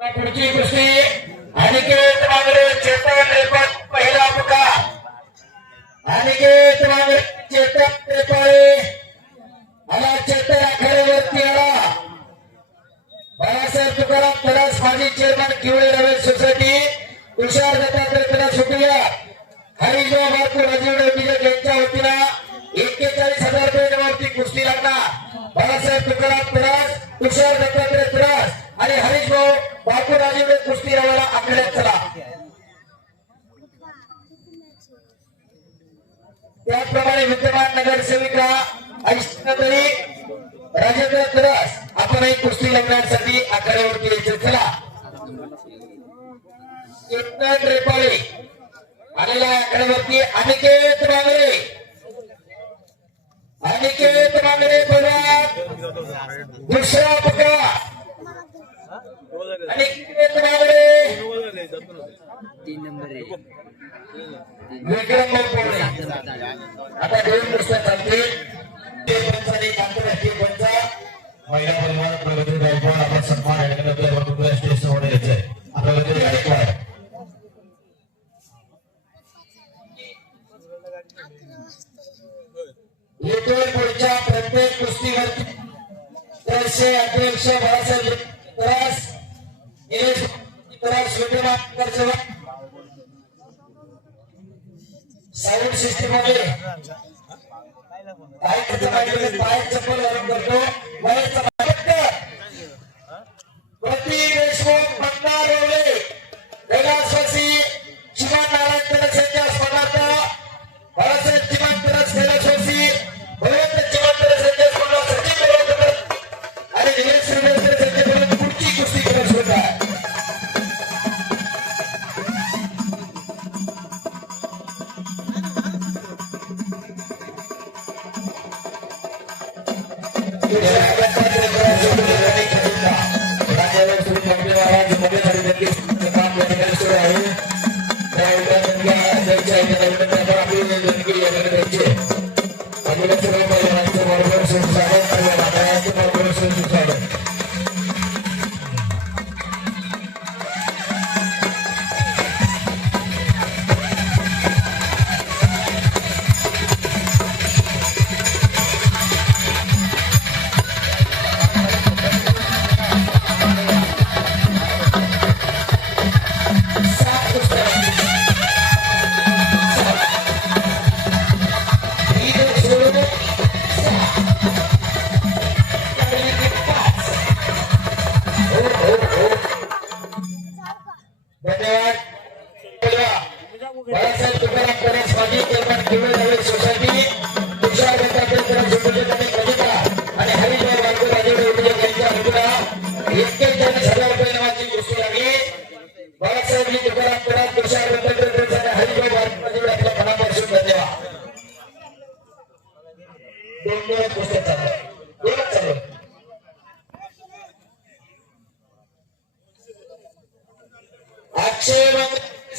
पुढची कुस्ती अनिकेत मांगरे चेतन रेपाळे पहिला पुकार अनिकेत मांगरे चेतन रेपाळे आला चेतन आखाड्यावरती आला बाळासाहेब तुकाराम तरास माजी चेअरमन किवळे रवेल सोसायटी तुषार दत्तात्रय तरास शुक्रिया हरिजो बारपूर राजीव विजय यांच्या वतीला 41,000 रुपयांवरती कुस्ती लागणार बाळासाहेब तुकाराम तरास तुषार दत्तात्रय तरास आणि हरीश भाऊ बापू राजीव कुस्ती रवाला आखड्यात चला त्याचप्रमाणे विद्यमान नगरसेविका ऐश्वर्याताई राजेंद्र तरास आपणही कुस्ती लग्नासाठी आखाड्यावरती यायचं चला चेतन रेपाळे आलेला आखाड्यावरती अनिकेत मांगरे बघा दुसरा पकड़ा अनिकेत मांगरे 3 नंबर आहे विक्रम मोरे आता 2 कुस्त्या चालतील ते पंचाने आंतरराष्ट्रीय पंच महिला परिवार प्रगती गायकवाड आपण सन्मान याकडे स्टेज समोर यायचंय प्रगती गायकवाड येथून पुढच्या प्रत्येक कुस्तीवरती दर्शे अध्यक्ष बाळासाहेब तरास तरास विद्यमान साऊंड सिस्टीम मध्ये काय पाय चप्पल घालून करतो प्रति देशमुख मतदार रोवले कैलासवासी शिवा नारायण तरास यांच्या स्मरणार्थ बाळासाहेब चिमान तरास कैलासवासी भगवंत चिमान तरास यांच्या स्मरणार्थ सचिन बोलवत आणि निलेश श्रीधर यांच्या पुढची कुस्ती करत होता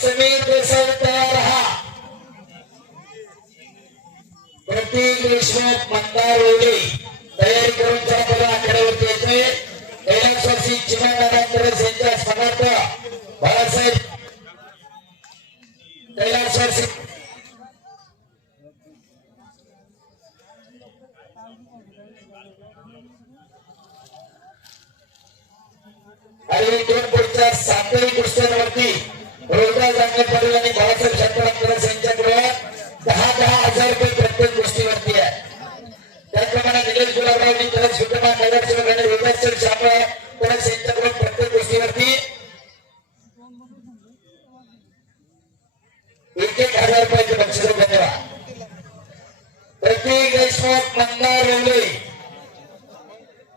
समीर देसाई तयार रहा प्रतीक देशमुख मतदार रोवले तयारी करून चला आखाड्यावरती येतोय कैलासवासी चिमान नारायण तरास यांच्या स्मरणार्थ बाळासाहेब कैलासवासी आणि 2 पुढच्या 7 कुस्त्यांवरती रोजगार जाणकार पाटील आणि बाळासाहेब शांताराम तरास यांच्याकडे 10,000 रुपये प्रत्येक कुस्तीवरती आहे त्याचप्रमाणे निलेश गुलाबरावजी तरास विद्यमान नगरसेवक आणि रोजगार शांताराम तरास यांच्याकडे प्रत्येक कुस्तीवरती 1,000 रुपयाचे बक्षीस धन्यवाद प्रतीक देशमुख मतदार रोवले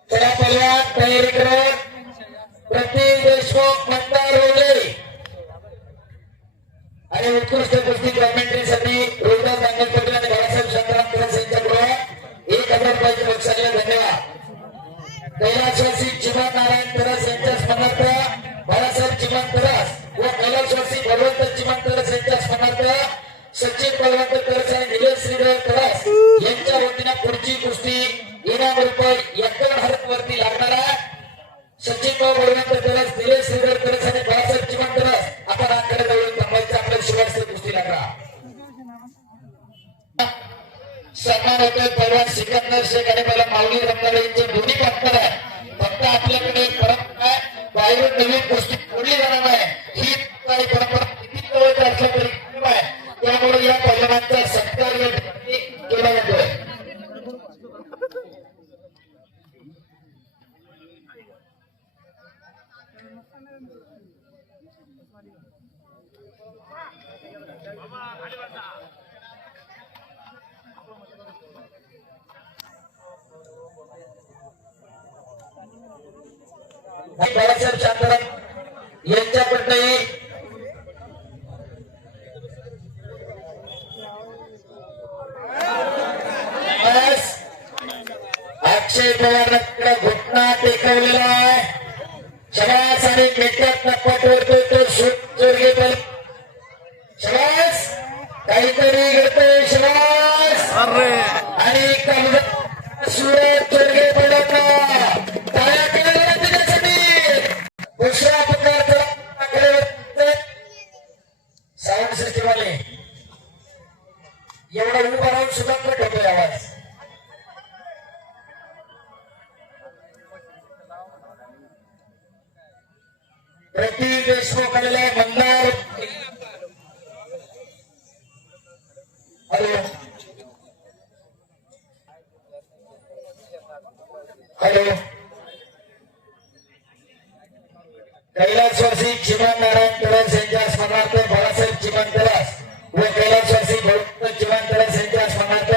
चला पहिल्यात तयारी करून प्रतीक देशमुख मतदार रोवले आणि उत्कृष्ट कुस्ती कॉमेंट्रीसाठी रोजगार जाणकार पाटील आणि बाळासाहेब शांताराम तरास यांच्याकडे 1,000 रुपयाचे बक्षीस धन्यवाद कैलासवासी चिमान नारायण तरास यांच्या स्मरणार्थ बाळासाहेब चिमान तरास व कैलासवासी भगवंत चिमान तरास यांच्या स्मरणार्थ सचिन बळवंत तरास आणि निलेश श्रीधर तरास यांच्या वतीने पुढची कुस्ती इनाम रुपये 51,000 वरती लागणार आहे सचिन बळवंत तरास निलेश श्रीधर बाहेरून नवीन गोष्टी जोडली जाणार आहे ही काही परंपरा किती जवळची असल्या तरी कमी आहे. त्यामुळे या पहिलवानांचा सत्कार या ठिकाणी केला जातोय. बाळासाहेब शांताराम यांच्याकडनंही अक्षय पवारांकडे घुटना टेकवलेला आहे. शबास आणि मेट्यात पट वरतोय तो शूट जोरगे पण शबास काहीतरी घडतोय शबास आणि सुरत जोरगे पडला टाळ्या केलेल्या त्याच्यासाठी दुसरा प्रकारचा साऊंड सिस्टीम आले एवढा उभा राहून सुद्धा कट होतोय आवाज. प्रति देशमुख आलेला आहे मंदार. हॅलो हॅलो कैलासवासी चिमण नारायण तरस यांच्या स्मरणार्थ बाळासाहेब चिमण तरस व कैलासवासी बळवंत चिमण तरस यांच्या स्मरणार्थ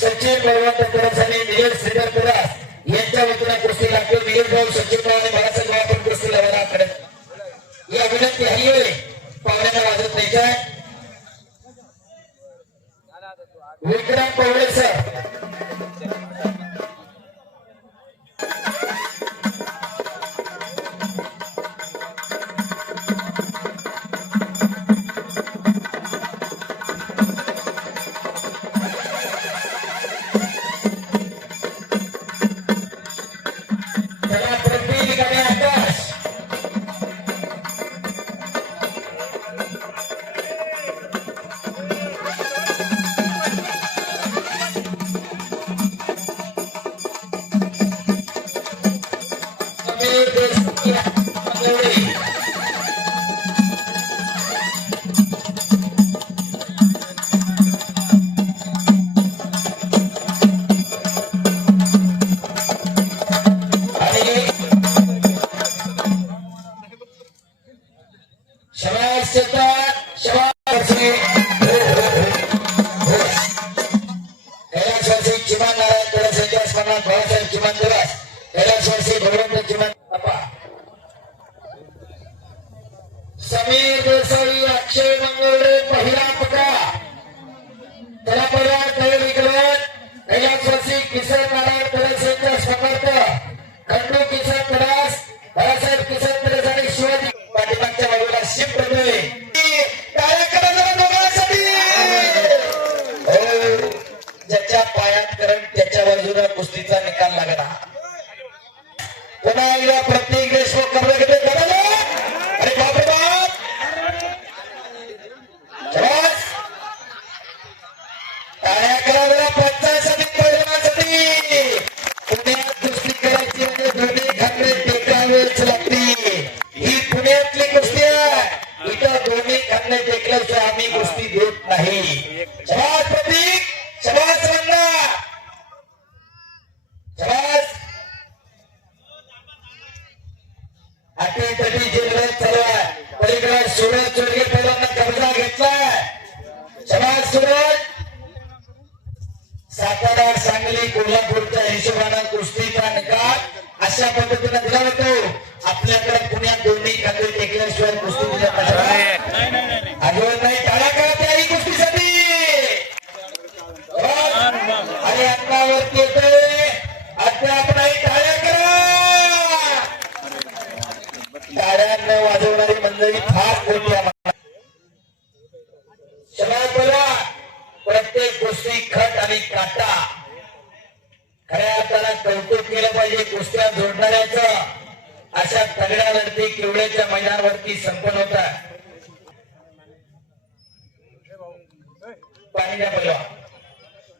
सचिन बळवंत तरस आणि निलेश श्रीधर तरस यांच्या वतीने कुस्ती लागतो. निलेश भाऊ सचिन भाऊ आणि बाळासाहेब भाऊ पण कुस्ती लावायला आकडे या विनंती हल्ली पाहुण्यांना वाजत नाही काय. विक्रम पवळे सर समीर देसाई अक्षय मंगळे पहिला पका त्याला परिवार कैल विक्रम कैलासवासी किसन नारायण तरस यांच्या स्मरणार्थ खंडू किसन तरस बाळासाहेब किसन तरस आणि शिवाजी पाठीमागच्या बाजूला शिफ्ट होतोय. टाळ्या करा जरा दोघांसाठी. ज्याच्या पायात करंट त्याच्या बाजूला कुस्तीचा निकाल लागला. पुन्हा एकदा प्रत्येक देशमुख कमरे घेते अरे बापरे बाप टाळ्या कराव्या पंचायसाठी परिणामासाठी. पुण्यात कुस्ती करायची म्हणजे दोन्ही खांदे टेकावेच लागतील. ही पुण्यातली कुस्ती आहे. इथं दोन्ही खांदे टेकल्याशिवाय आम्ही कुस्ती देत नाही. शबास प्रतीक शबास रंगा शबास. अटीतटी जिल्ह्यात चालू आहे. पलीकडे सुरत जोडगे पहिल्यांदा कब्जा घेतलाय. शबास सुरत. सातारा सांगली कोल्हापूरच्या हिशोबाने कुस्तीचा निकाल अशा पद्धतीने दिला जातो. आपल्याकडे पुण्यात दोन्ही खांदे टेकल्याशिवाय कुस्ती दिल्या अजून नाही. टाळा करा त्याही कुस्तीसाठी. आणि अंगावरती येतोय अद्याप नाही. टाळ्या करा. टाळ्या न वाजवणारी मंडळी फार मोठी आहे. शबास बोला. प्रत्येक गोष्टी खट आणि काटा. खऱ्या अर्थानं कौतुक केलं पाहिजे कुस्त्या जोडणाऱ्याचं. अशा तगड्या लढती किवड्याच्या मैदानावरती संपन्न होत आहे. पाणी द्या बोला.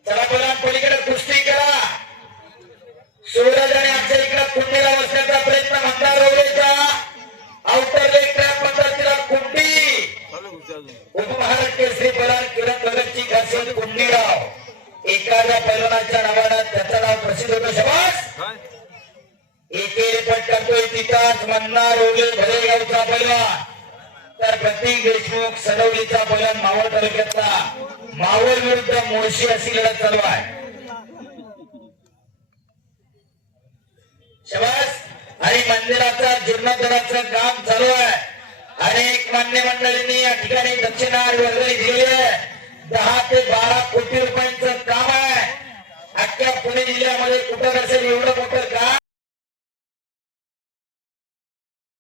चला बोला पलीकडे कुस्ती करा. सूरज आणि आमच्या इकडे कुंडीला बसण्याचा प्रयत्न मतदार रोवलेचा मन्ना रोगे भरेगावचा पैलवान तर प्रतीक देशमुख सडवलीचा पैलवान मावळ तालुक्यातला मावळ विरुद्ध मोर्शी अशी लढत चालू आहे. शबास. आणि मंदिराचा जीर्णोद्धाराचं काम चालू आहे. अनेक मान्य मंडळींनी या ठिकाणी दक्षिणार्थ वर्गणी दिलेली आहे. 10 ते 12 कोटी रुपयांचं काम आहे. अख्ख्या पुणे जिल्ह्यामध्ये कुठं नसेल एवढं मोठं काम